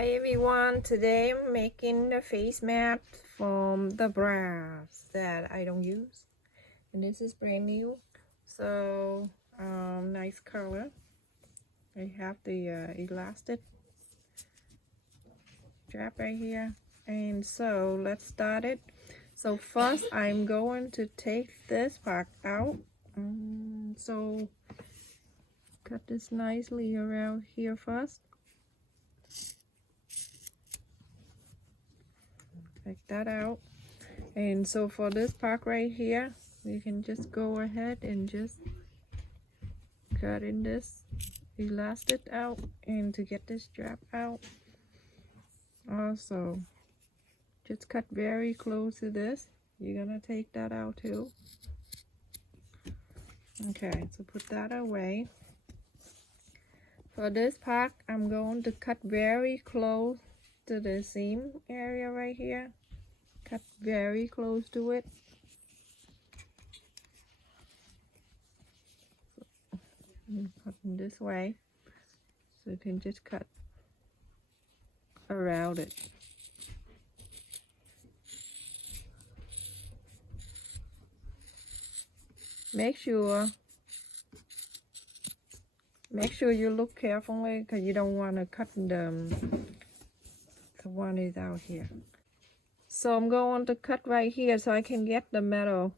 Hi everyone, today I'm making a face mat from the brass that I don't use, and this is brand new, so nice color. I have the elastic strap right here, and so let's start it. So first I'm going to take this part out, so cut this nicely around here first. Take that out. And so for this part right here, you can just go ahead and just cut in this elastic out, and to get this strap out also just cut very close to this. You're gonna take that out too. Okay, so put that away. For this part, I'm going to cut very close to the seam area right here. Cut very close to it. Cut in this way, so you can just cut around it. Make sure you look carefully, because you don't want to cut the one is out here. So I'm going to cut right here so I can get the metal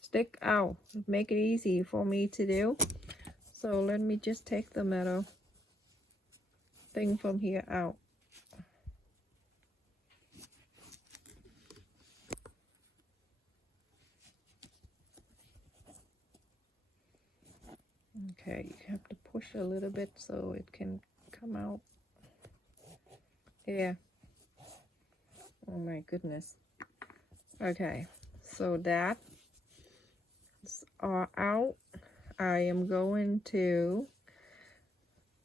stick out. Make it easy for me to do. So let me just take the metal thing from here out. Okay, you have to push a little bit so it can come out. Yeah. Oh my goodness. Okay, so that's all out. I am going to,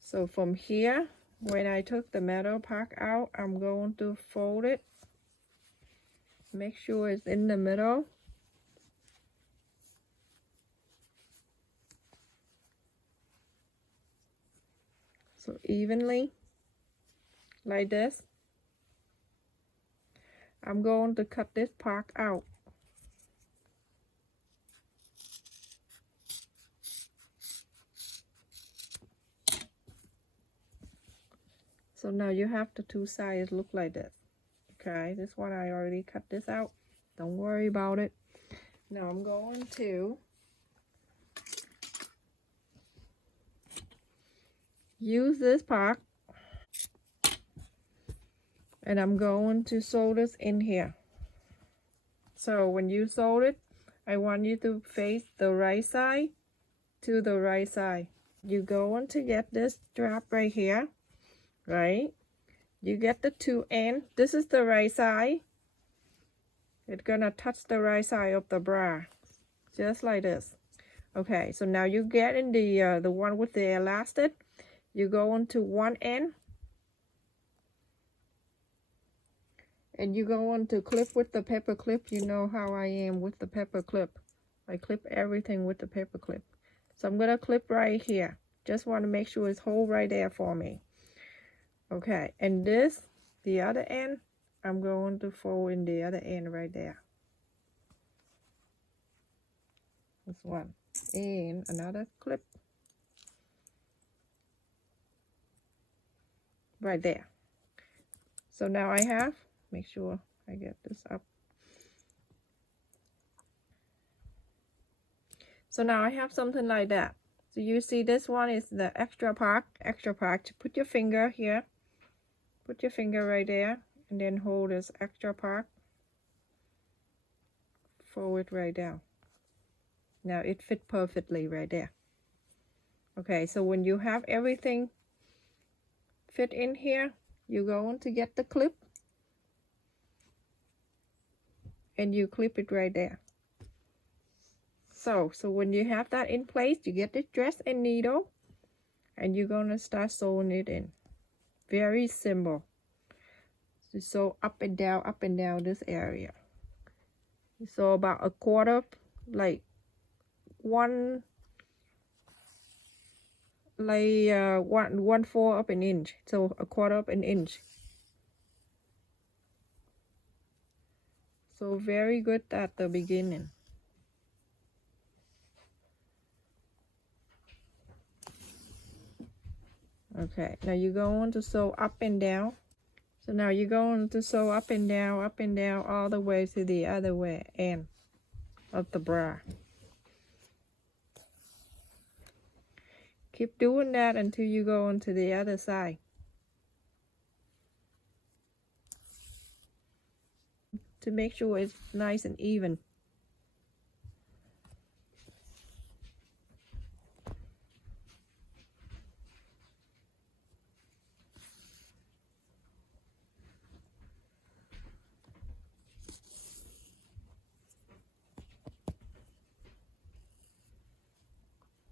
so from here, when I took the metal part out, I'm going to fold it. Make sure it's in the middle. So evenly, like this. I'm going to cut this part out. So now you have the two sides look like this. Okay, this one I already cut this out. Don't worry about it. Now I'm going to use this part, and I'm going to sew this in here. So when you sew it, I want you to face the right side to the right side. You're going to get this strap right here, right? You get the two ends. This is the right side. It's gonna touch the right side of the bra, just like this. Okay, so now you get in the one with the elastic. You go into one end, and you go on to clip with the paper clip. You know how I am with the paper clip. I clip everything with the paper clip. So I'm gonna clip right here. Just want to make sure it's whole right there for me. Okay, and this, the other end, I'm going to fold in the other end right there. This one. And another clip. Right there. So now I have, make sure I get this up. So now I have something like that. So you see this one is the extra part. Put your finger here. Put your finger right there, and then hold this extra part. Fold it right down. Now it fit perfectly right there. Okay, so when you have everything fit in here, you're going to get the clip, and you clip it right there. So when you have that in place, you get the dress and needle, and you're gonna start sewing it in. Very simple. So sew up and down this area. You sew about a quarter, like one like 1/4 of an inch, so 1/4 of an inch. So very good at the beginning. Okay, now you're going to sew up and down. So now you're going to sew up and down, all the way to the other way end of the bra. Keep doing that until you go into the other side. To make sure it's nice and even.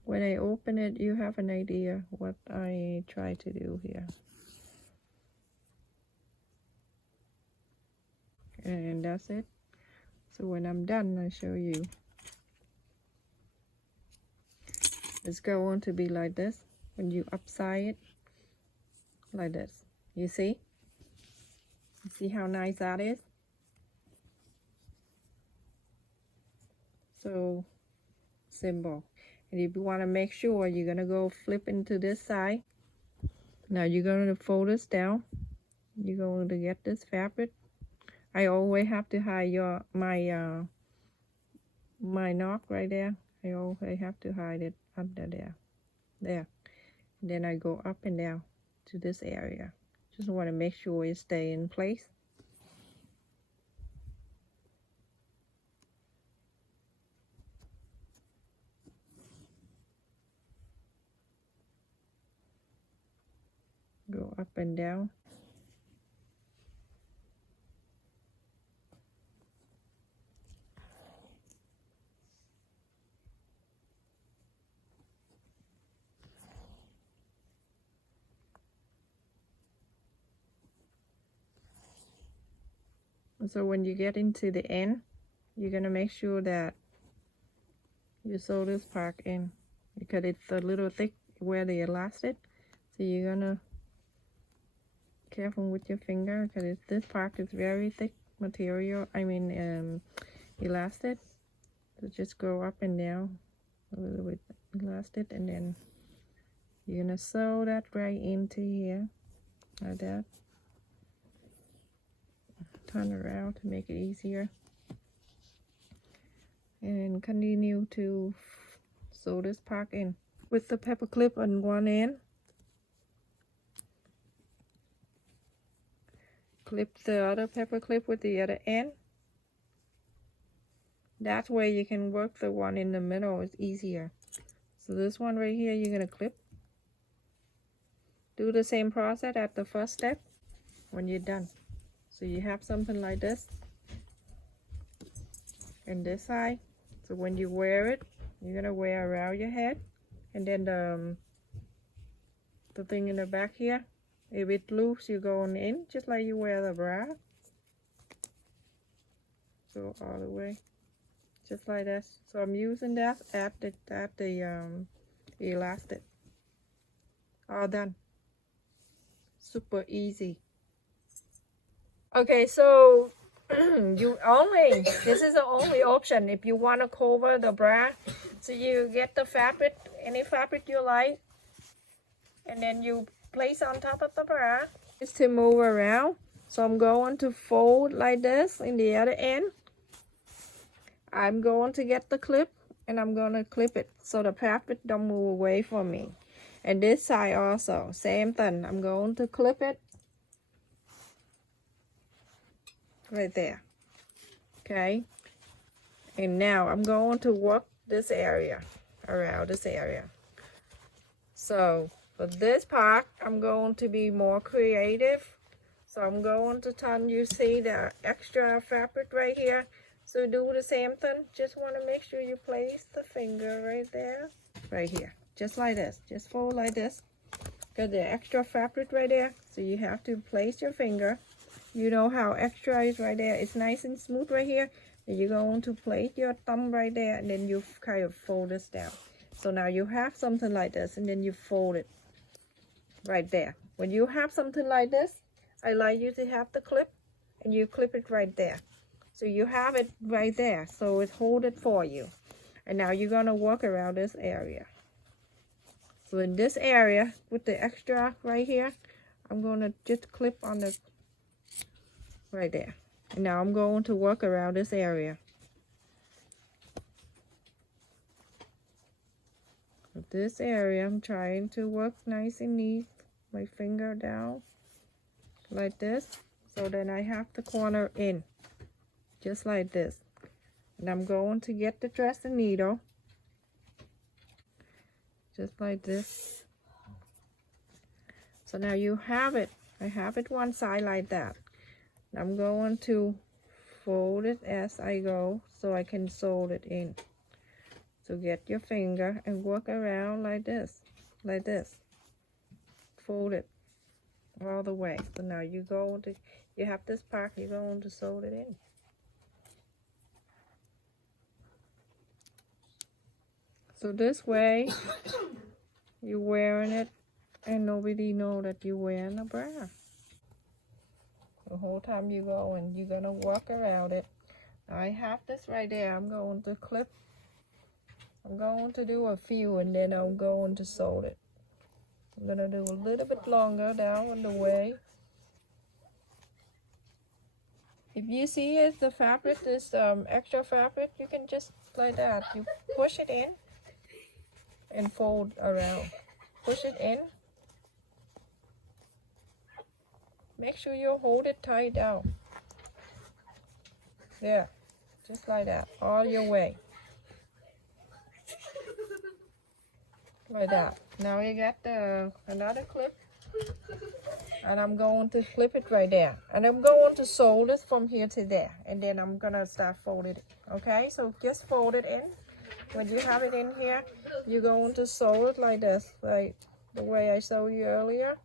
When I open it, you have an idea what I try to do here. And that's it. So when I'm done, I'll show you. It's going to be like this. When you upside it, like this. You see? You see how nice that is? So simple. And if you want to make sure, you're going to go flip into this side. Now you're going to fold this down. You're going to get this fabric. I always have to hide my knot right there. I always have to hide it under there. There. And then I go up and down to this area. Just want to make sure it stay in place. Go up and down. So when you get into the end, you're going to make sure that you sew this part in, because it's a little thick where the elastic. So you're going to careful with your finger, because this part is very thick material, elastic. So just go up and down a little bit elastic, and then you're going to sew that right into here, like that. Turn around to make it easier, and continue to sew this part in with the pepper clip on one end. Clip the other pepper clip with the other end. That way you can work the one in the middle, it's easier. So this one right here, you're going to clip. Do the same process at the first step when you're done. So you have something like this, and this side. So when you wear it, you're gonna wear around your head, and then the thing in the back here, if it's loose, you're going in just like you wear the bra. So all the way, just like this. So I'm using that at the elastic. All done. Super easy. Okay, so this is the only option if you want to cover the bra. So you get the fabric, any fabric you like, and then you place on top of the bra. It's to move around. So I'm going to fold like this in the other end. I'm going to get the clip, and I'm going to clip it so the fabric don't move away from me. And this side also, same thing. I'm going to clip it right there. Okay, and now I'm going to work this area, around this area. So for this part, I'm going to be more creative. So I'm going to turn, you see the extra fabric right here. So do the same thing. Just want to make sure you place the finger right there, right here, just like this. Just fold like this. Got the extra fabric right there. So you have to place your finger. You know how extra is right there. It's nice and smooth right here. And you're going to place your thumb right there, and then you kind of fold this down. So now you have something like this, and then you fold it right there. When you have something like this, I like you to have the clip, and you clip it right there. So you have it right there, so it hold it for you. And now you're gonna walk around this area. So in this area, with the extra right here, I'm gonna just clip on the right there. And now I'm going to work around this area. With this area, I'm trying to work nice and neat. My finger down like this. So then I have the corner in, just like this. And I'm going to get the dressing needle, just like this. So now you have it. I have it one side like that. I'm going to fold it as I go so I can sew it in. So get your finger and work around like this, like this. Fold it all the way. So now you have this part, you're going to sew it in. So this way, you're wearing it and nobody know that you're wearing a bra. The whole time you go and you're gonna walk around it. I have this right there. I'm going to clip. I'm going to do a few and then I'm going to sew it. I'm gonna do a little bit longer down on the way. If you see it, the fabric is extra fabric, you can just like that. You push it in and fold around. Push it in. Make sure you hold it tight down. There, just like that, all your way. Like that. Now you got another clip. And I'm going to clip it right there. And I'm going to sew it from here to there. And then I'm going to start folding it. Okay, so just fold it in. When you have it in here, you're going to sew it like this. Like the way I showed you earlier.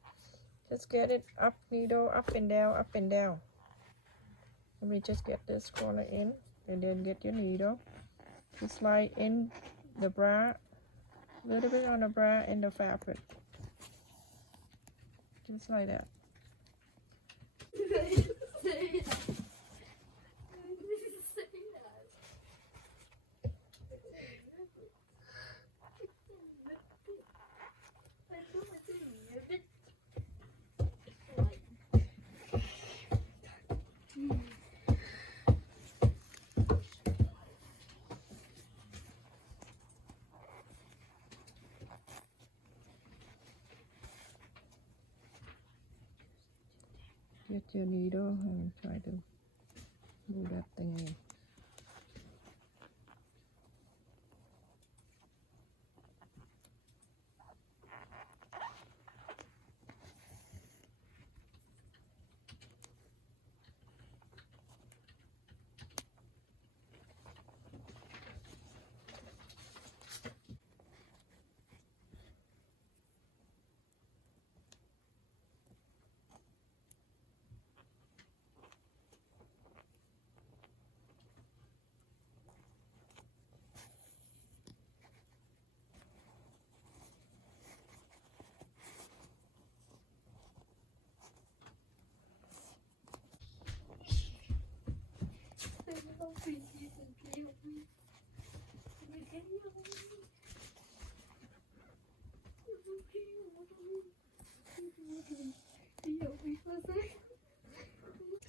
Just get it up, needle, up and down, up and down. Let me just get this corner in. And then get your needle. Just slide in the bra. A little bit on the bra and the fabric. Just like that. Get your needle and try to move that thing in.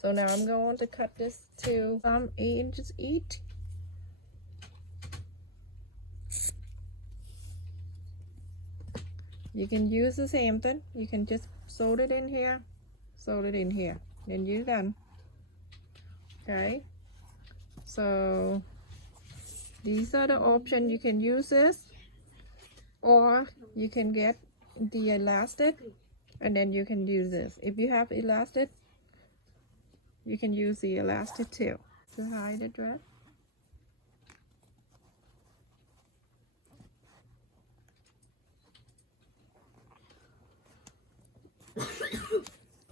So now I'm going to cut this to 8 inches each. You can use the same thing. You can just sew it in here, sew it in here. Then you're done. Okay. So these are the options. You can use this, or you can get the elastic, and then you can use this. If you have elastic, you can use the elastic too to hide the dress.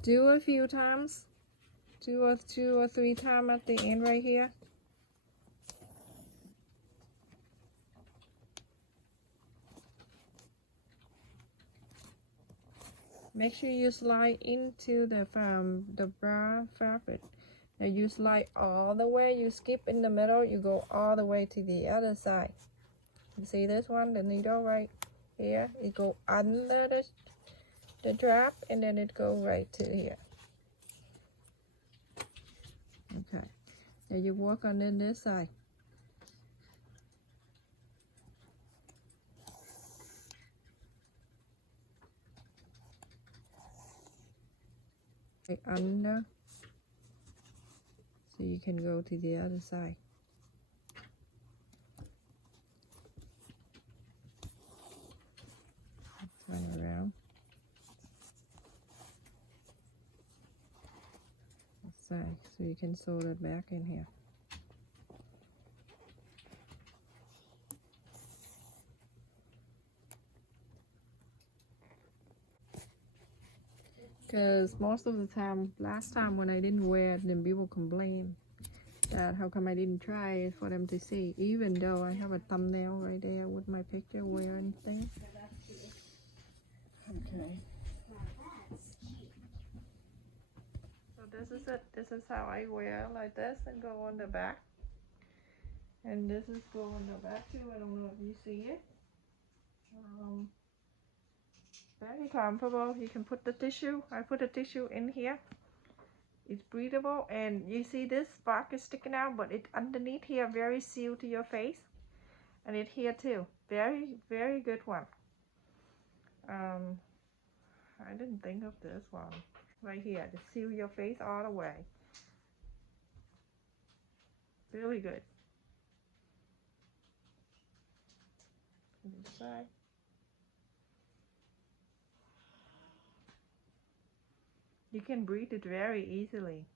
Do a few times, two or three times at the end right here. Make sure you slide into the bra fabric. Now you slide all the way, you skip in the middle, you go all the way to the other side. You see this one, the needle right here, it go under the trap and then it go right to here. Okay, now you work on this side. Right under, so you can go to the other side. Turn around. Side, so you can sew it back in here. Because most of the time, last time when I didn't wear it, then people complain that how come I didn't try it for them to see, even though I have a thumbnail right there with my picture wearing thing. Okay. So this is it. This is how I wear like this and go on the back. And this is go on the back too. I don't know if you see it. Very comfortable. You can put the tissue. I put a tissue in here. It's breathable, and you see this spark is sticking out, but it underneath here very sealed to your face, and it here too. Very good one. I didn't think of this one right here to seal your face all the way. Really good. This side. You can breathe it very easily.